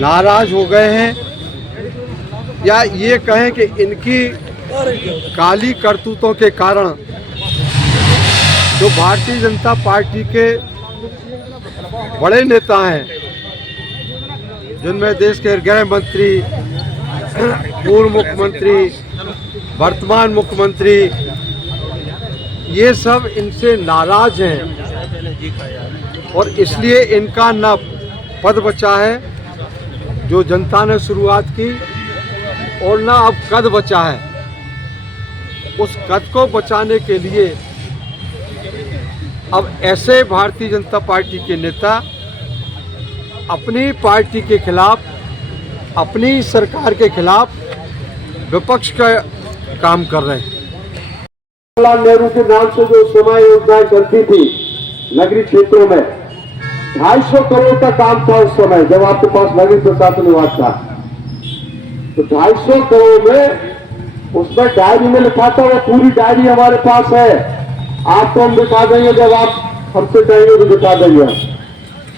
नाराज हो गए हैं, या ये कहें कि इनकी काली करतूतों के कारण जो भारतीय जनता पार्टी के बड़े नेता हैं, जिनमें देश के गृह मंत्री, पूर्व मुख्यमंत्री, वर्तमान मुख्यमंत्री, ये सब इनसे नाराज हैं और इसलिए इनका न पद बचा है जो जनता ने शुरुआत की, और ना अब कद बचा है। उस कद को बचाने के लिए अब ऐसे भारतीय जनता पार्टी के नेता अपनी पार्टी के खिलाफ, अपनी सरकार के खिलाफ विपक्ष का काम कर रहे हैं। जवाहरलाल नेहरू के नाम से जो समय योजनाएं चलती थी नगरीय क्षेत्रों में, 250 करोड़ का काम था उस समय जब आपके पास नगरीय प्रशासन विभाग था। तो 250 करोड़ में उसमें डायरी में लिखा था, वो पूरी डायरी हमारे पास है, आपको हम दिखा देंगे, जब आप हमसे कहेंगे तो दिखा देंगे।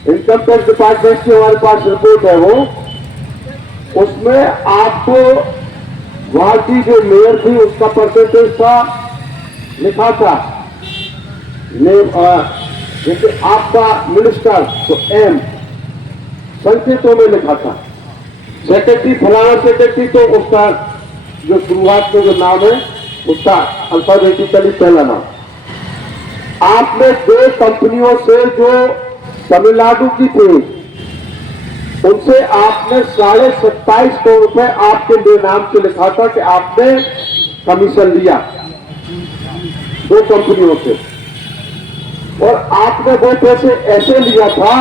इनकम टैक्स डिपार्टमेंट की हमारे पास रिपोर्ट है, वो उसमें आपको वहां की जो मेयर थी उसका परसेंटेज था, लिखा था। जैसे आपका मिनिस्टर तो एम संकेतों में लिखा था, सेक्रेटरी फलाना सेक्रेटरी तो उसका जो शुरुआत में जो नाम है उसका अल्फाबेटिकली पहला नाम। आपने 2 कंपनियों से जो तमिलनाडु की थी उनसे आपने 27.5 करोड़ रुपए आपके नाम से लिखा था कि आपने कमीशन लिया 2 कंपनियों से, और आपने वो पैसे ऐसे लिया था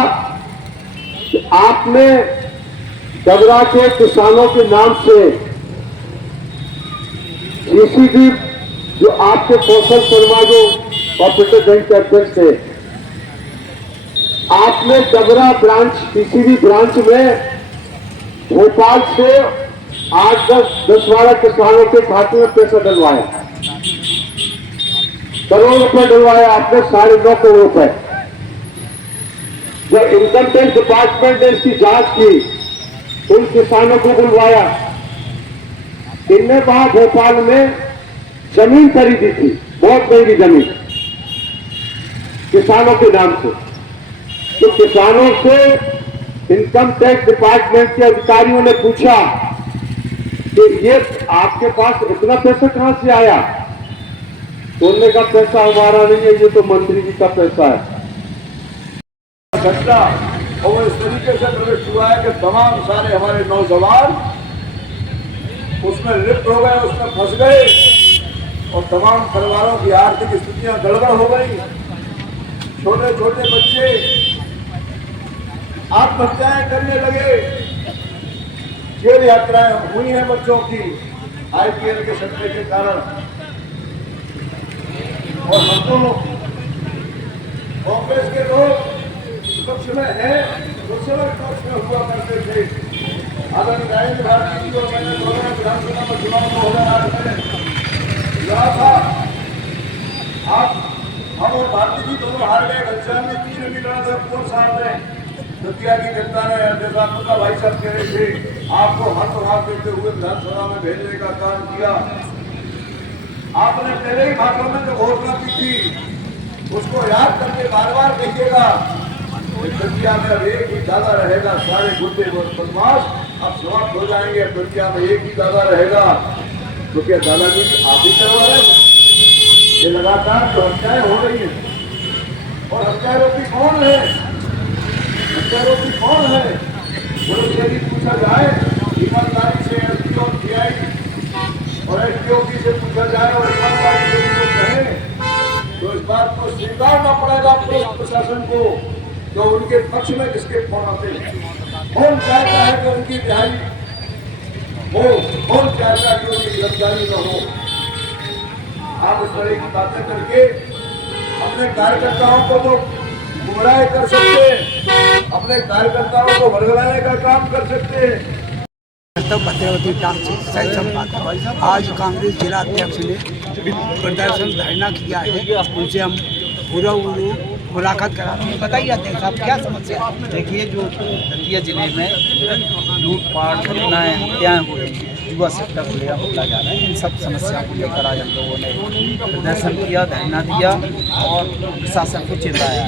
कि आपने डबरा के किसानों के नाम से जीसीबी, जो आपके कौशल शर्मा जो कॉर्पोरेटिव बैंक के अध्यक्ष थे, आपने डबरा ब्रांच पीसीबी ब्रांच में भोपाल से 8-10-12 किसानों के खाते में पैसा डलवाया, करोड़ रुपए डलवाया आपने, 9.5 करोड़ रुपए। जब इनकम टैक्स डिपार्टमेंट ने इसकी जांच की, उन किसानों को बुलवाया, इनने वहां भोपाल में जमीन खरीदी थी, बहुत महंगी जमीन किसानों के नाम से। तो किसानों से इनकम टैक्स डिपार्टमेंट के अधिकारियों ने पूछा कि ये आपके पास इतना पैसा कहां से आया? तो उन्होंने कहा पैसा हमारा नहीं है, ये तो मंत्री जी का पैसा है। घटना और इस तरीके से प्रवेश हुआ है कि तमाम सारे हमारे नौजवान उसमें लिप्त हो गए, उसमें फंस गए, और तमाम परिवारों की आर्थिक स्थितियां गड़बड़ हो गई। छोटे छोटे बच्चे आत्महत्याएं करने लगे, जेल यात्राएं हुई हैं बच्चों की आईपीएल के सट्टे के कारण। और हम तो कांग्रेस के लोग विपक्ष में हैं, उस समय विपक्ष में हुआ करते थे। आदरणीय नरेंद्र भारती जी और मैंने विधानसभा में चुनाव 2008 में लड़ा था। आप हम और भारती जी दोनों हार गए। घनश्याम ने 3 अभी लड़ा था पूर्ण साहब ने, दतिया की जनता ने अध्यक्षा भाई साहब कह रहे थे आपको हर प्रभाव देते हुए विधानसभा में भेजने का काम किया। आपने पहले ही भाषण में जो घोषणा की थी उसको याद करके बार बार देखिएगा। दतिया में अब एक ही दादा रहेगा, सारे गुंडे और बदमाश अब समाप्त हो जाएंगे। दतिया में एक ही दादा रहेगा। तो क्या दादाजी आप ही करवा रहे हैं? ये लगातार जो हत्याएं हो रही है, और हत्यारोपी कौन है? हत्यारोपी कौन है? पुलिस यदि पूछा जाए ईमानदारी से एसपी और सीआई और एसडीओपी से पूछा जाए और ईमानदारी से उनको कहें तो इस बात को स्वीकारना पड़ेगा पुलिस प्रशासन को, तो उनके पक्ष में किसके फोन आते हैं। कौन चाहता है कि उनकी रिहाई हो? कौन चाहता है कि उनकी गिरफ्तारी न हो? आप इस तरह की बातें करके अपने कार्यकर्ताओं को तो गुमराह कर सकते हैं, अपने कार्यकर्ताओं को भड़काने का काम कर सकते हैं। भद्रावती टाउन से सह संपादक आज कांग्रेस जिला अध्यक्ष ने प्रदर्शन धरना किया है। उनसे हम पूरा मुलाकात करा रहे हैं। बताइए अध्यक्ष साहब क्या समस्या है? देखिए, जो दतिया जिले में लूटपाट घटनाएं हत्याएं हो रही हैं, युवा सेक्टर को लिया जा रहा है, इन सब समस्याओं को लेकर आज हम लोगों ने प्रदर्शन किया, धरना दिया और प्रशासन को चिल्लाया।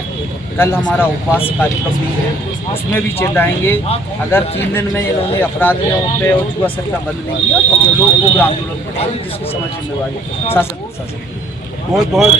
कल हमारा उपवास कार्यक्रम भी है, उसमें भी चिल्लाएंगे। अगर 3 दिन में इन्होंने अपराधियों पे और युवा सेक्टर बंद नहीं किया तो हम लोग को आंदोलन पड़ेगी, जिसकी समझ जिम्मेवारी शासन प्रशासन। बहुत बहुत